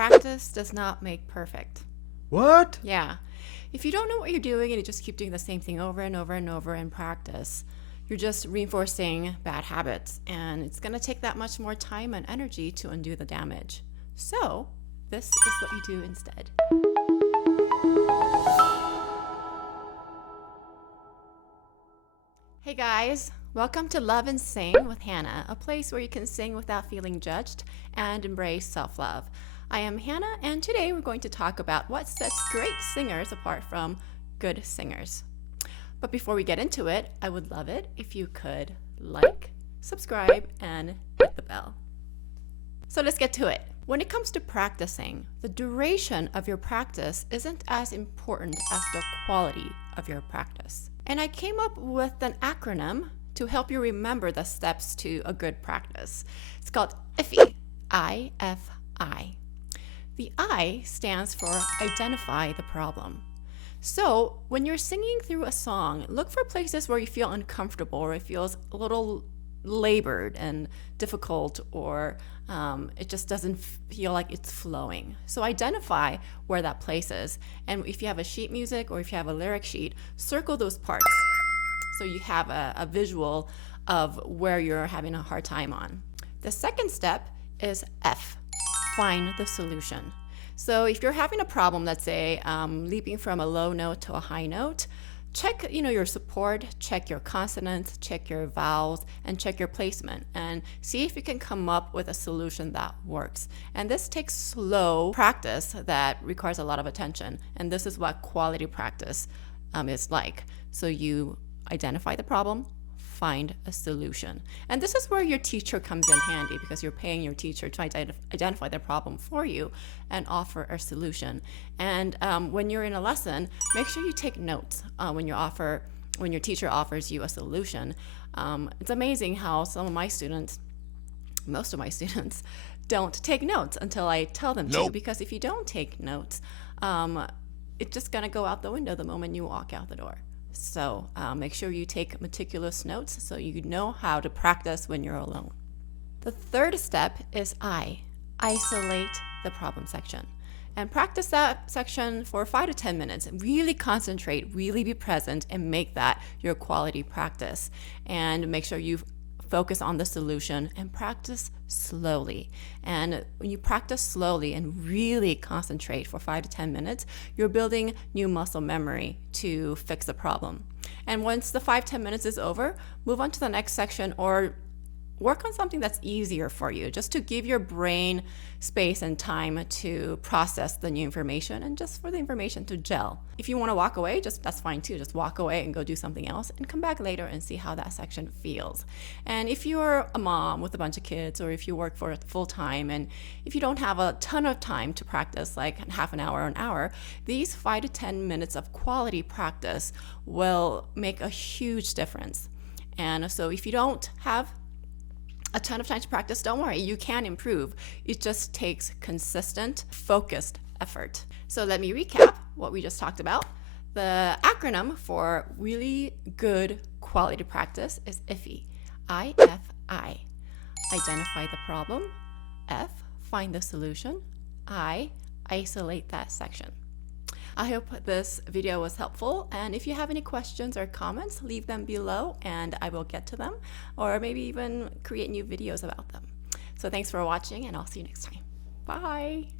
Practice does not make perfect. What? Yeah. If you don't know what you're doing and you just keep doing the same thing over and over and over in practice, you're just reinforcing bad habits, and it's going to take that much more time and energy to undo the damage. So, this is what you do instead. Hey guys, welcome to Love and Sing with Hannah, a place where you can sing without feeling judged and embrace self-love. I am Hannah, and today we're going to talk about what sets great singers apart from good singers. But before we get into it, I would love it if you could like, subscribe, and hit the bell. So let's get to it. When it comes to practicing, the duration of your practice isn't as important as the quality of your practice. And I came up with an acronym to help you remember the steps to a good practice. It's called IFI, I-F-I. The I stands for identify the problem. So when you're singing through a song, look for places where you feel uncomfortable or it feels a little labored and difficult, or it just doesn't feel like it's flowing. So identify where that place is. And if you have a sheet music or if you have a lyric sheet, circle those parts so you have a visual of where you're having a hard time on. The second step is F, find the solution. So if you're having a problem, let's say leaping from a low note to a high note, check your support, check your consonants, check your vowels, and check your placement, and see if you can come up with a solution that works. And this takes slow practice that requires a lot of attention, and this is what quality practice is like. So you identify the problem, find a solution. And this is where your teacher comes in handy, because you're paying your teacher to identify the problem for you and offer a solution. And when you're in a lesson, make sure you take notes when your teacher offers you a solution. It's amazing how most of my students don't take notes until I tell them to, because if you don't take notes, it's just gonna go out the window the moment you walk out the door. So make sure you take meticulous notes so you know how to practice when you're alone. The third step is isolate the problem section. And practice that section for 5 to 10 minutes. Really concentrate, really be present, and make that your quality practice. And make sure you focus on the solution and practice slowly. And when you practice slowly and really concentrate for 5 to 10 minutes, you're building new muscle memory to fix the problem. And once the 5-10 minutes is over, move on to the next section or work on something that's easier for you, just to give your brain space and time to process the new information and just for the information to gel. If you want to walk away, that's fine too. Just walk away and go do something else and come back later and see how that section feels. And if you're a mom with a bunch of kids, or if you work for full time, and if you don't have a ton of time to practice, like half an hour or an hour, these 5 to 10 minutes of quality practice will make a huge difference. And so if you don't have a ton of time to practice, don't worry, you can improve. It just takes consistent, focused effort. So let me recap what we just talked about. The acronym for really good quality practice is IFI, I-F-I. Identify the problem. F, find the solution. I, isolate that section. I hope this video was helpful, and if you have any questions or comments, leave them below and I will get to them, or maybe even create new videos about them. So thanks for watching, and I'll see you next time. Bye!